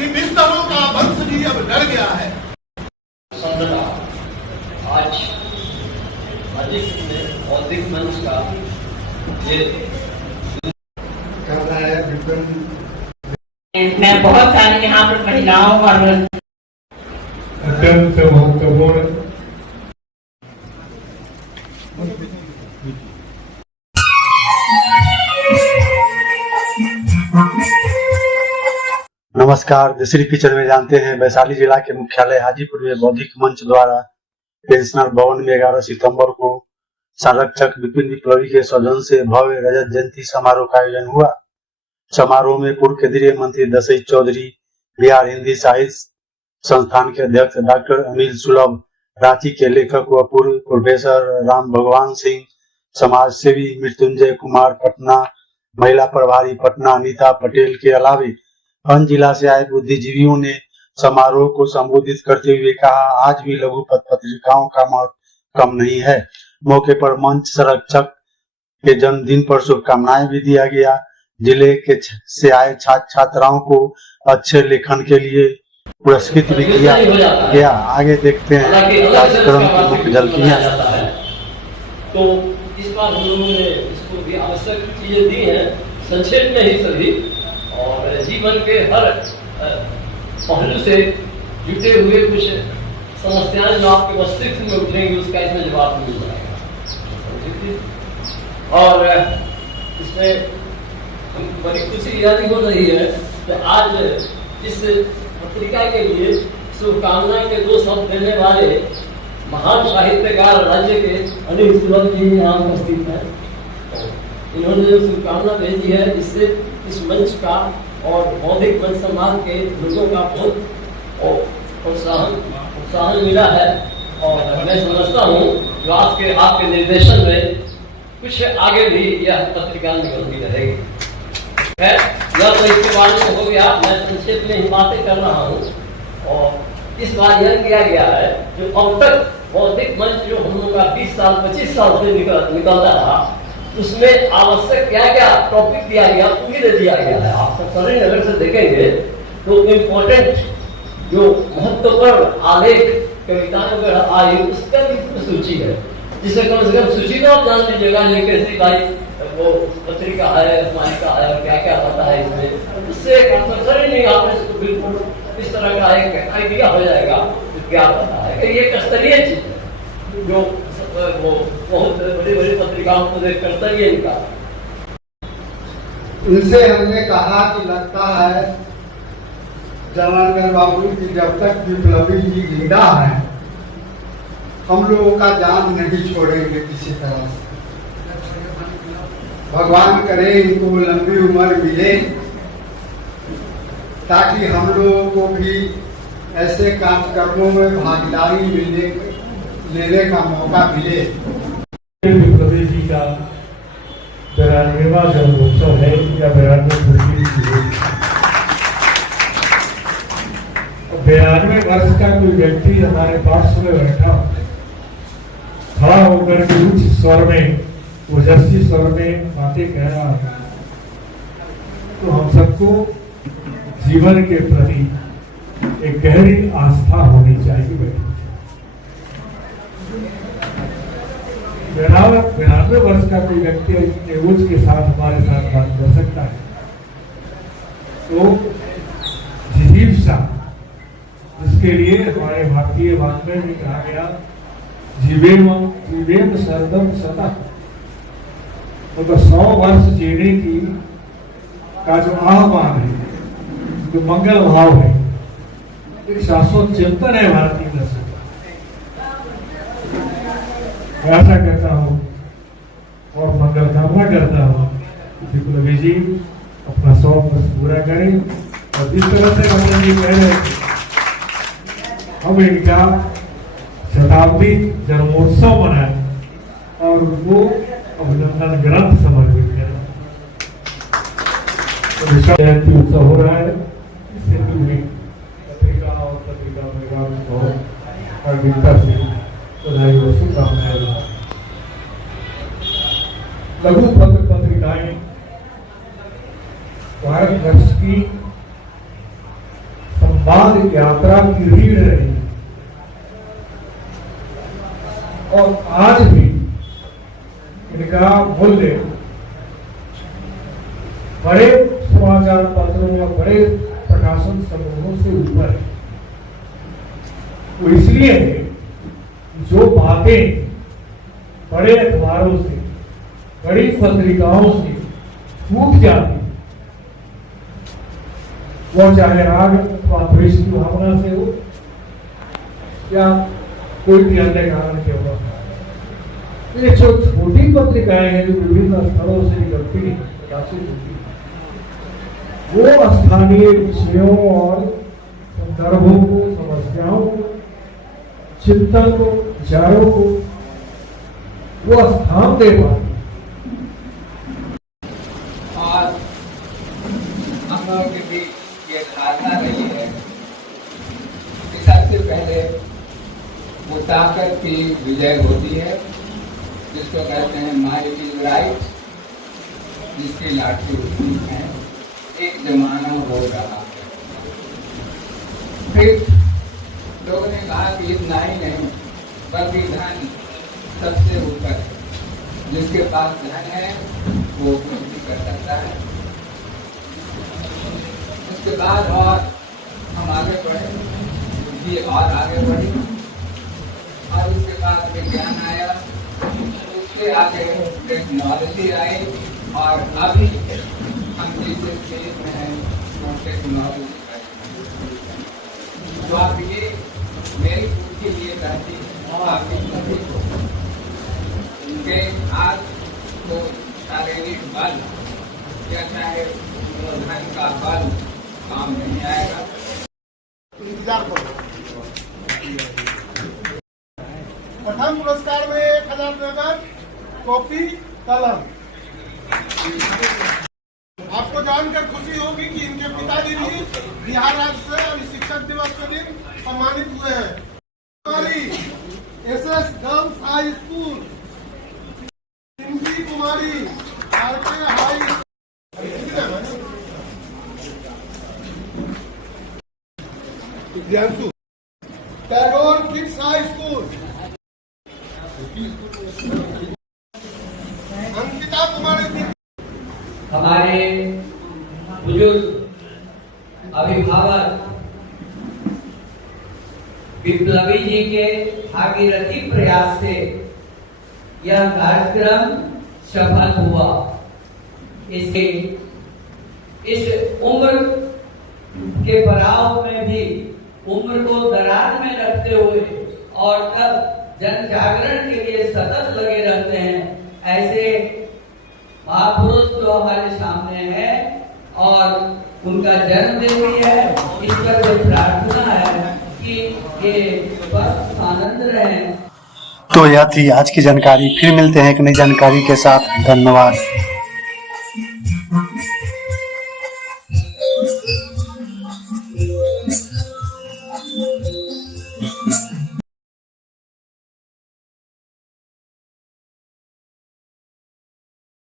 कि बिस्तरों का वंश भी अब डर गया है। आज बौद्धिक मंच का ये कर रहा है विपिन। मैं बहुत सारी यहाँ पर महिलाओं और अत्यंत महत्वपूर्ण नमस्कार। दूसरी पिक्चर में जानते हैं वैशाली जिला के मुख्यालय हाजीपुर में बौद्धिक मंच द्वारा पेंशनर भवन में 11 सितंबर को संरक्षक विपिन विप्लवी के स्वजन से भव्य रजत जयंती समारोह का आयोजन हुआ। समारोह में पूर्व केंद्रीय मंत्री दशई चौधरी, बिहार हिंदी साहित्य संस्थान के अध्यक्ष डॉक्टर अनिल सुलभ, रांची के लेखक व पूर्व प्रोफेसर राम भगवान सिंह, समाज सेवी मृत्युंजय कुमार पटना, महिला प्रभारी पटना अनीता पटेल के अलावे अन्य जिला से आए बुद्धिजीवियों ने समारोह को संबोधित करते हुए कहा, आज भी लघु पत्रिकाओं का महत्व कम नहीं है। मौके पर मंच संरक्षक के जन्मदिन पर शुभकामनाएं भी दिया गया। जिले के से आए छात्र छात्राओं को अच्छे लेखन के लिए पुरस्कृत भी किया गया। आगे देखते हैं कार्यक्रम की मुख्य झलकियां। तो इस बार हम लोगों ने इसको भी आवश्यक चीजें दी हैं, संक्षेप में ही सभी, और जीवन के हर पहलू से जुटे हुए कुछ समस्याएं जो आपके मस्तिष्क में उठेंगी उसका इसमें जवाब मिल जाएगा। और इसमें बड़ी खुशी यह भी हो रही है कि आज इस पत्रिका के लिए शुभकामना के 2 शब्द देने वाले महान साहित्यकार राज्य के अनिल सुलभ जी यहाँ उपस्थित हैं। इन्होंने जो शुभकामना भेजी है, इससे इस मंच का और बौद्धिक मंच समाज के लोगों का बहुत प्रोत्साहन मिला है। और मैं समझता हूँ जो आपके निर्देशन में कुछ आगे भी यह पत्रिका निकलती रहेगी। है यह तो इसके बारे में हो गया, मैं संक्षेप में ही बातें कर रहा हूँ। और इस बार यह किया गया है जो अब तक बौद्धिक मंच जो हम लोग का 20 साल 25 साल से निकलता रहा, उसमें आवश्यक क्या क्या टॉपिक दिया गया पूरी दे दिया गया है। आप सब नगर से देखेंगे तो इम्पोर्टेंट जो महत्वपूर्ण आलेख कविताएं वगैरह आई उसका भी सूची है, जिसे कम से कम सूची को आप जान लीजिएगा। लेकिन से भाई वो पत्रिका है, मालिका है, क्या क्या होता है इसमें, उससे कंपल्सरी नहीं, आपने इसको बिल्कुल इस तरह का एक आइडिया हो जाएगा क्या पता है कि ये एक स्तरीय चीज है जो वो बहुत बड़ी बड़ी पत्रिकाओं को देख करता ही इनका। उनसे हमने कहा कि लगता है जवाहरलाल बाबू की जब तक विप्लवी जी जिंदा है हम लोगों का जान नहीं छोड़ेंगे किसी तरह से। भगवान करे इनको लंबी उम्र मिले ताकि हम लोगों को भी ऐसे कार्यक्रमों में भागीदारी लेने का मौका मिले। विप्लवी जी का 92वां जन्मोत्सव है या 92 वर्ष का कोई व्यक्ति हमारे पास में बैठा खड़ा होकर के उच्च स्वर में, ओजस्वी स्वर में बातें कह रहा है, तो हम सबको जीवन के प्रति एक गहरी आस्था होनी चाहिए। 92 वर्ष का कोई व्यक्ति एवज के साथ हमारे साथ बात कर सकता है, तो जिजीविषा, इसके लिए हमारे भारतीय वाङ्मय में कहा गया जीवेम सर्वम सदा, तो 100 वर्ष जीने की का जो आह्वान है, जो मंगल भाव है, एक शाश्वत चिंतन है भारतीय दर्शन। मैं आशा करता हूँ और मंगल कामना करता हूँ विप्लवी जी अपना 100 वर्ष पूरा करें। और जिस तरह से हम ये कह रहे थे, हम इनका शताब्दी जन्मोत्सव मनाएं और उनको अभिनंदन ग्रंथ समर्पित करें। तो जयंती उत्सव हो रहा है, इससे भी पत्रिका और पत्रिका परिवार बहुत गंभीरता से बधाई और शुभकामनाएं। लघु पत्रिकाएं भारत वर्ष की बाद यात्रा की रीढ़ रही और आज भी इनका मूल्य बड़े समाचार पत्रों या बड़े प्रकाशन समूहों से ऊपर है। वो इसलिए है जो बातें बड़े अखबारों से, बड़ी पत्रिकाओं से छूट जाती, वो चाहे राग अथवा द्वेष की भावना से हो या कोई भी अन्य कारण के हो, ये जो छोटी पत्रिकाएं हैं जो विभिन्न स्थलों से निकलती हैं, प्रकाशित होती हैं, वो स्थानीय विषयों और संदर्भों को, समस्याओं को, चिंतन को, विचारों को वो स्थान दे पाते। और हम लोगों के बीच ये धारणा रही है कि सबसे पहले वो ताकत की विजय होती है जिसको कहते हैं माइट इज राइट, जिसकी लाठी उठती है। एक जमाना हो रहा है। फिर लोगों ने कहा कि इतना ही नहीं बल्कि धन सबसे ऊपर है, जिसके पास धन है वो कुछ भी कर सकता है। उसके बाद और हम आगे बढ़े, बुद्धि और आगे बढ़ी और उसके बाद विज्ञान आया, उसके आगे टेक्नोलॉजी आई और अभी हम जिस स्टेज में हैं वो टेक्नोलॉजी तो आप ये मेरी पूछी लिए कहती और आपकी सभी को कि आज तो शारीरिक बल या चाहे धन का बल काम नहीं आएगा। इंतजार करो। प्रथम पुरस्कार में 1000 नगद कॉपी कलम। आपको जानकर खुशी होगी कि इनके पिताजी भी बिहार राज्य से अभी शिक्षक दिवस के दिन सम्मानित हुए हैं। हमारी SS girls high school, Sindhi Kumari RK high, Divyanshu Tagore kids high school, Ankita Kumari, हमारे बुजुर्ग अभिभावक विप्लवी जी के भागीरथी प्रयास से यह कार्यक्रम सफल हुआ। इसके इस उम्र के पड़ाव में भी उम्र को दराज में रखते हुए और तब जन जागरण के लिए सतत लगे रहते हैं, ऐसे महापुरुष जो हमारे सामने है और उनका जन्मदिन भी है। इस पर जो प्रार्थना है कि ये बस आनंद रहे। तो यह थी आज की जानकारी। फिर मिलते हैं एक नई जानकारी के साथ। धन्यवाद।